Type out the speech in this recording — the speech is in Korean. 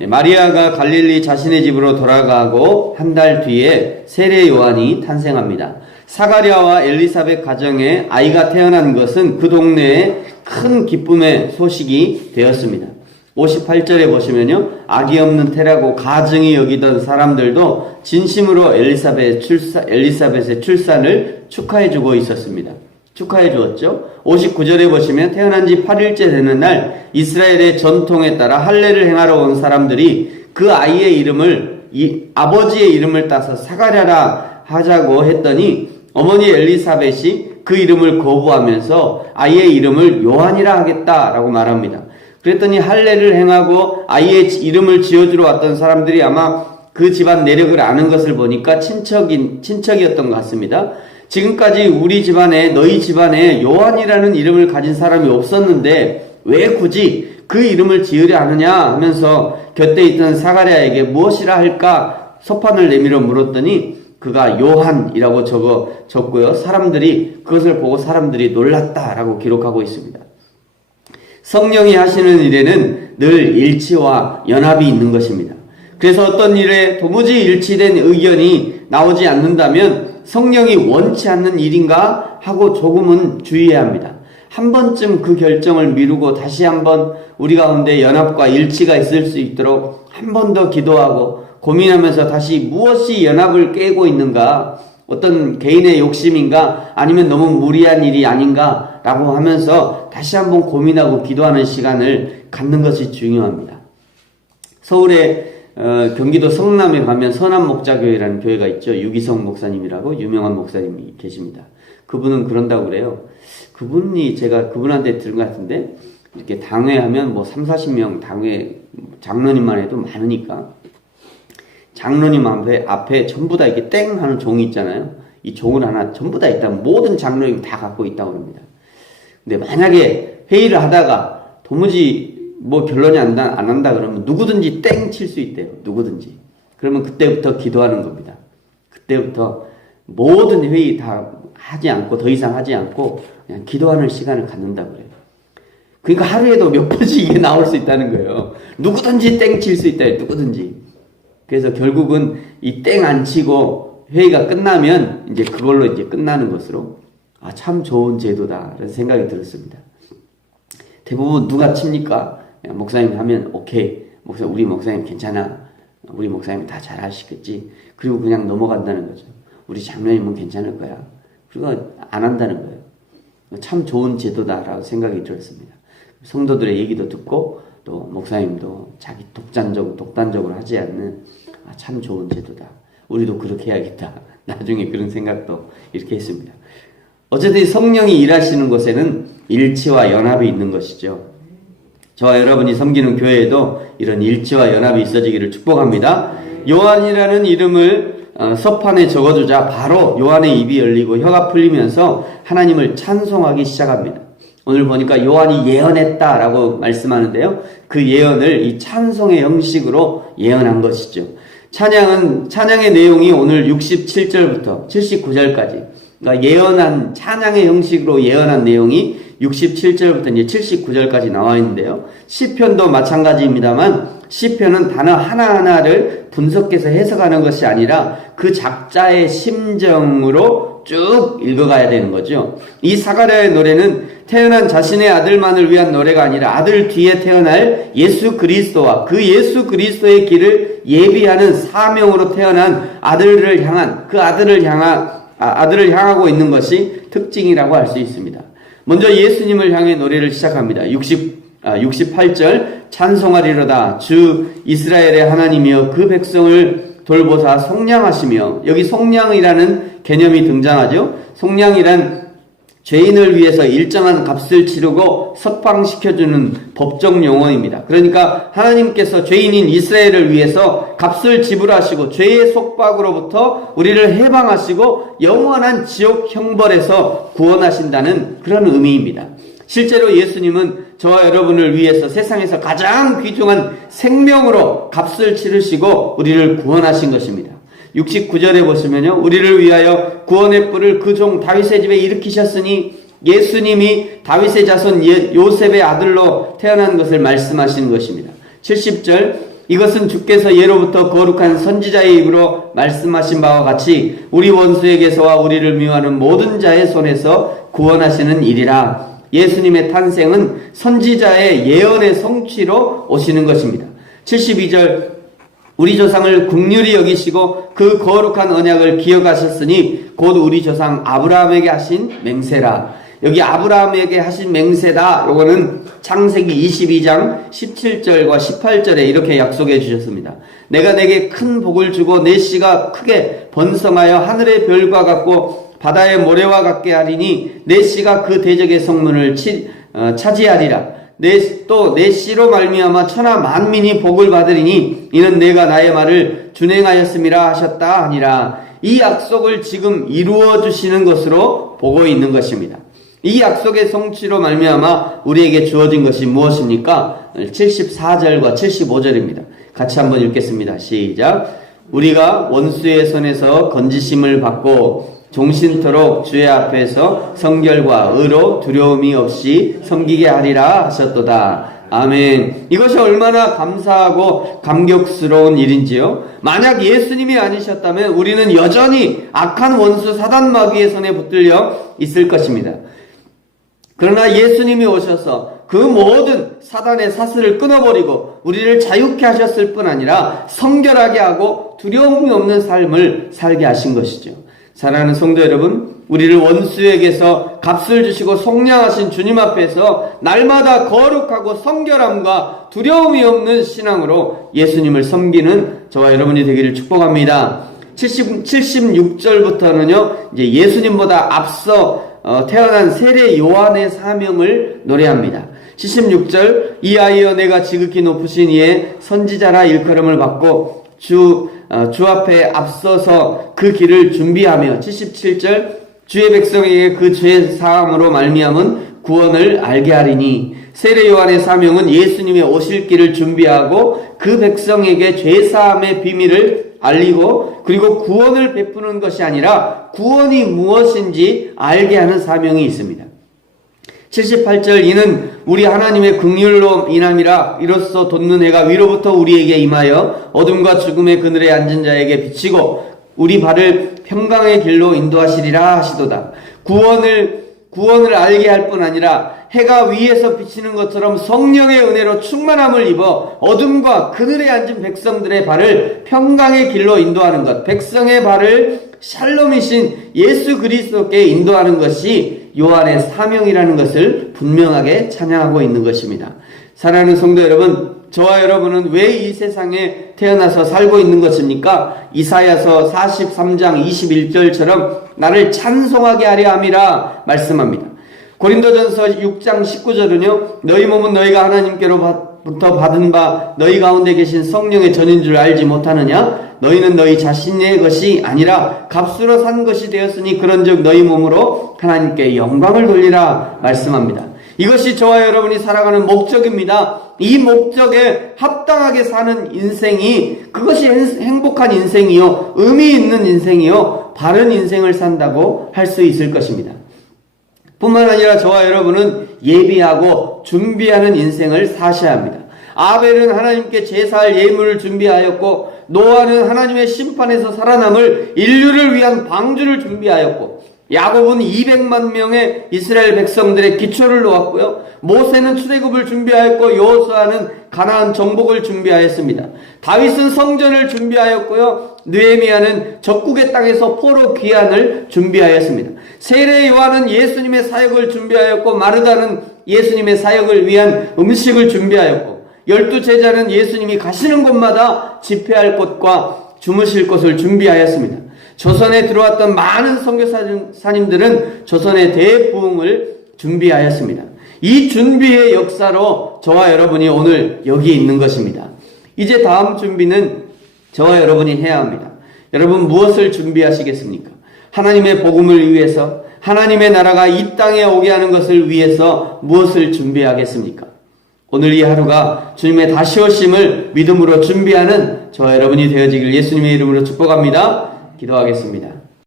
마리아가 갈릴리 자신의 집으로 돌아가고 한 달 뒤에 세례 요한이 탄생합니다. 사가랴와 엘리사벳 가정에 아이가 태어난 것은 그 동네에 큰 기쁨의 소식이 되었습니다. 58절에 보시면요, 아기 없는 태라고 가증히 여기던 사람들도 진심으로 엘리사벳의 출산을 축하해주고 있었습니다. 축하해 주었죠. 59절에 보시면 태어난 지 8일째 되는 날 이스라엘의 전통에 따라 할례를 행하러 온 사람들이 그 아이의 이름을 아버지의 이름을 따서 사가랴라 하자고 했더니 어머니 엘리사벳이 그 이름을 거부하면서 아이의 이름을 요한이라 하겠다라고 말합니다. 그랬더니 할례를 행하고 아이의 이름을 지어주러 왔던 사람들이 아마 그 집안 내력을 아는 것을 보니까 친척이었던 것 같습니다. 지금까지 우리 집안에, 너희 집안에 요한이라는 이름을 가진 사람이 없었는데 왜 굳이 그 이름을 지으려 하느냐 하면서 곁에 있던 사가랴에게 무엇이라 할까 서판을 내밀어 물었더니 그가 요한이라고 적고요. 그것을 보고 사람들이 놀랐다라고 기록하고 있습니다. 성령이 하시는 일에는 늘 일치와 연합이 있는 것입니다. 그래서 어떤 일에 도무지 일치된 의견이 나오지 않는다면 성령이 원치 않는 일인가 하고 조금은 주의해야 합니다. 한 번쯤 그 결정을 미루고 다시 한번 우리 가운데 연합과 일치가 있을 수 있도록 한 번 더 기도하고 고민하면서 다시 무엇이 연합을 깨고 있는가, 어떤 개인의 욕심인가 아니면 너무 무리한 일이 아닌가 라고 하면서 다시 한번 고민하고 기도하는 시간을 갖는 것이 중요합니다. 서울에 경기도 성남에 가면 선한목자교회라는 교회가 있죠. 유기성 목사님이라고 유명한 목사님이 계십니다. 그분은 그런다고 그래요. 제가 그분한테 들은 것 같은데 이렇게 당회하면 3, 40명 당회 장로님만 해도 많으니까 장로님 앞에 전부 다 이렇게 땡 하는 종이 있잖아요. 이 종을 하나 전부 다 있다면 모든 장로님이 다 갖고 있다고 합니다. 근데 만약에 회의를 하다가 도무지 결론이 안 난다 그러면 누구든지 땡 칠 수 있대요. 누구든지. 그러면 그때부터 기도하는 겁니다. 그때부터 모든 회의 다 하지 않고 더 이상 하지 않고 그냥 기도하는 시간을 갖는다고 그래요. 그러니까 하루에도 몇 번씩 이게 나올 수 있다는 거예요. 누구든지 땡 칠 수 있다. 누구든지. 그래서 결국은 이 땡 안 치고 회의가 끝나면 이제 그걸로 이제 끝나는 것으로 참 좋은 제도다 라는 생각이 들었습니다. 대부분 누가 칩니까? 목사님 하면 오케이. 우리 목사님 괜찮아. 우리 목사님 다 잘하시겠지. 그리고 그냥 넘어간다는 거죠. 우리 장로님은 괜찮을 거야. 그리고 안 한다는 거예요. 참 좋은 제도다라고 생각이 들었습니다. 성도들의 얘기도 듣고 또 목사님도 자기 독단적으로 하지 않는 참 좋은 제도다. 우리도 그렇게 해야겠다. 나중에 그런 생각도 이렇게 했습니다. 어쨌든 성령이 일하시는 곳에는 일치와 연합이 있는 것이죠. 저와 여러분이 섬기는 교회에도 이런 일치와 연합이 있어지기를 축복합니다. 요한이라는 이름을 서판에 적어두자 바로 요한의 입이 열리고 혀가 풀리면서 하나님을 찬송하기 시작합니다. 오늘 보니까 요한이 예언했다라고 말씀하는데요. 그 예언을 이 찬송의 형식으로 예언한 것이죠. 찬양의 내용이 오늘 67절부터 79절까지 그러니까 찬양의 형식으로 예언한 내용이 67절부터 이제 79절까지 나와 있는데요. 시편도 마찬가지입니다만 시편은 단어 하나하나를 분석해서 해석하는 것이 아니라 그 작자의 심정으로 쭉 읽어가야 되는 거죠. 이 사가랴의 노래는 태어난 자신의 아들만을 위한 노래가 아니라 아들 뒤에 태어날 예수 그리스도와 그 예수 그리스도의 길을 예비하는 사명으로 태어난 아들을 향하고 있는 것이 특징이라고 할 수 있습니다. 먼저 예수님을 향해 노래를 시작합니다. 68절 찬송하리로다 주 이스라엘의 하나님이여 그 백성을 돌보사 속량하시며, 여기 속량이라는 개념이 등장하죠. 속량이란 죄인을 위해서 일정한 값을 치르고 석방시켜주는 법적 용어입니다. 그러니까 하나님께서 죄인인 이스라엘을 위해서 값을 지불하시고 죄의 속박으로부터 우리를 해방하시고 영원한 지옥 형벌에서 구원하신다는 그런 의미입니다. 실제로 예수님은 저와 여러분을 위해서 세상에서 가장 귀중한 생명으로 값을 치르시고 우리를 구원하신 것입니다. 69절에 보시면요, 우리를 위하여 구원의 뿔을 그 종 다윗의 집에 일으키셨으니 예수님이 다윗의 자손 요셉의 아들로 태어난 것을 말씀하시는 것입니다. 70절 이것은 주께서 예로부터 거룩한 선지자의 입으로 말씀하신 바와 같이 우리 원수에게서와 우리를 미워하는 모든 자의 손에서 구원하시는 일이라. 예수님의 탄생은 선지자의 예언의 성취로 오시는 것입니다. 72절 우리 조상을 긍휼히 여기시고 그 거룩한 언약을 기억하셨으니 곧 우리 조상 아브라함에게 하신 맹세라. 여기 아브라함에게 하신 맹세다. 요거는 창세기 22장 17절과 18절에 이렇게 약속해 주셨습니다. 내가 내게 큰 복을 주고 내 씨가 크게 번성하여 하늘의 별과 같고 바다의 모래와 같게 하리니 내 씨가 그 대적의 성문을 차지하리라. 또 내 씨로 말미암아 천하 만민이 복을 받으리니 이는 내가 나의 말을 준행하였음이라 하셨다 하니라. 이 약속을 지금 이루어 주시는 것으로 보고 있는 것입니다. 이 약속의 성취로 말미암아 우리에게 주어진 것이 무엇입니까? 74절과 75절입니다. 같이 한번 읽겠습니다. 시작. 우리가 원수의 손에서 건지심을 받고 종신토록 주의 앞에서 성결과 의로 두려움이 없이 섬기게 하리라 하셨도다. 아멘. 이것이 얼마나 감사하고 감격스러운 일인지요. 만약 예수님이 아니셨다면 우리는 여전히 악한 원수 사단 마귀의 손에 붙들려 있을 것입니다. 그러나 예수님이 오셔서 그 모든 사단의 사슬을 끊어버리고 우리를 자유케 하셨을 뿐 아니라 성결하게 하고 두려움이 없는 삶을 살게 하신 것이죠. 사랑하는 성도 여러분, 우리를 원수에게서 값을 주시고 속량하신 주님 앞에서 날마다 거룩하고 성결함과 두려움이 없는 신앙으로 예수님을 섬기는 저와 여러분이 되기를 축복합니다. 76절부터는요, 이제 예수님보다 앞서 태어난 세례 요한의 사명을 노래합니다. 76절 이 아이여 내가 지극히 높으신 이의 선지자라 일컬음을 받고 주 앞에 앞서서 그 길을 준비하며 77절 주의 백성에게 그 죄 사함으로 말미암은 구원을 알게 하리니. 세례 요한의 사명은 예수님의 오실 길을 준비하고 그 백성에게 죄 사함의 비밀을 알리고 그리고 구원을 베푸는 것이 아니라 구원이 무엇인지 알게 하는 사명이 있습니다. 78절 이는 우리 하나님의 긍휼로 인함이라. 이로써 돋는 해가 위로부터 우리에게 임하여 어둠과 죽음의 그늘에 앉은 자에게 비치고 우리 발을 평강의 길로 인도하시리라 하시도다. 구원을 알게 할 뿐 아니라 해가 위에서 비치는 것처럼 성령의 은혜로 충만함을 입어 어둠과 그늘에 앉은 백성들의 발을 평강의 길로 인도하는 것, 백성의 발을 샬롬이신 예수 그리스도께 인도하는 것이 요한의 사명이라는 것을 분명하게 찬양하고 있는 것입니다. 사랑하는 성도 여러분, 저와 여러분은 왜 이 세상에 태어나서 살고 있는 것입니까? 이사야서 43장 21절처럼 나를 찬송하게 하려 함이라 말씀합니다. 고린도전서 6장 19절은요, 너희 몸은 너희가 하나님께로부터 받은 바 너희 가운데 계신 성령의 전인 줄 알지 못하느냐? 너희는 너희 자신의 것이 아니라 값으로 산 것이 되었으니 그런즉 너희 몸으로 하나님께 영광을 돌리라 말씀합니다. 이것이 저와 여러분이 살아가는 목적입니다. 이 목적에 합당하게 사는 인생이 그것이 행복한 인생이요, 의미 있는 인생이요, 바른 인생을 산다고 할 수 있을 것입니다. 뿐만 아니라 저와 여러분은 예비하고 준비하는 인생을 사셔야 합니다. 아벨은 하나님께 제사할 예물을 준비하였고 노아는 하나님의 심판에서 살아남을 인류를 위한 방주를 준비하였고 야곱은 200만 명의 이스라엘 백성들의 기초를 놓았고요. 모세는 출애굽을 준비하였고 여호수아는 가나안 정복을 준비하였습니다. 다윗은 성전을 준비하였고요. 느헤미야는 적국의 땅에서 포로 귀환을 준비하였습니다. 세례 요한은 예수님의 사역을 준비하였고 마르다는 예수님의 사역을 위한 음식을 준비하였고 12 제자는 예수님이 가시는 곳마다 집회할 곳과 주무실 곳을 준비하였습니다. 조선에 들어왔던 많은 선교사님들은 조선의 대부흥을 준비하였습니다. 이 준비의 역사로 저와 여러분이 오늘 여기 있는 것입니다. 이제 다음 준비는 저와 여러분이 해야 합니다. 여러분 무엇을 준비하시겠습니까? 하나님의 복음을 위해서, 하나님의 나라가 이 땅에 오게 하는 것을 위해서 무엇을 준비하겠습니까? 오늘 이 하루가 주님의 다시 오심을 믿음으로 준비하는 저와 여러분이 되어지길 예수님의 이름으로 축복합니다. 기도하겠습니다.